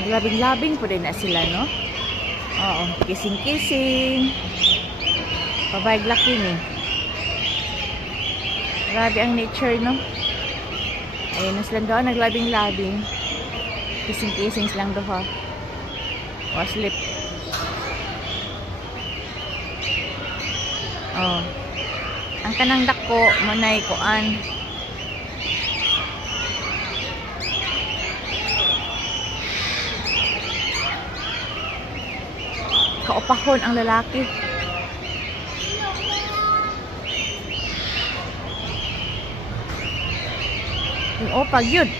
Maglabing-labing po din na sila, no? Oo, kissing-kissing. Pabayag laki ni. Grabe ang nature, no? Ayun na silang doon, naglabing-labing. Kissing-kissing silang doon. O, slip. Oh. Ang kanang dako, manay kuan. Kaupahon ang lalaki. Yung opag yun.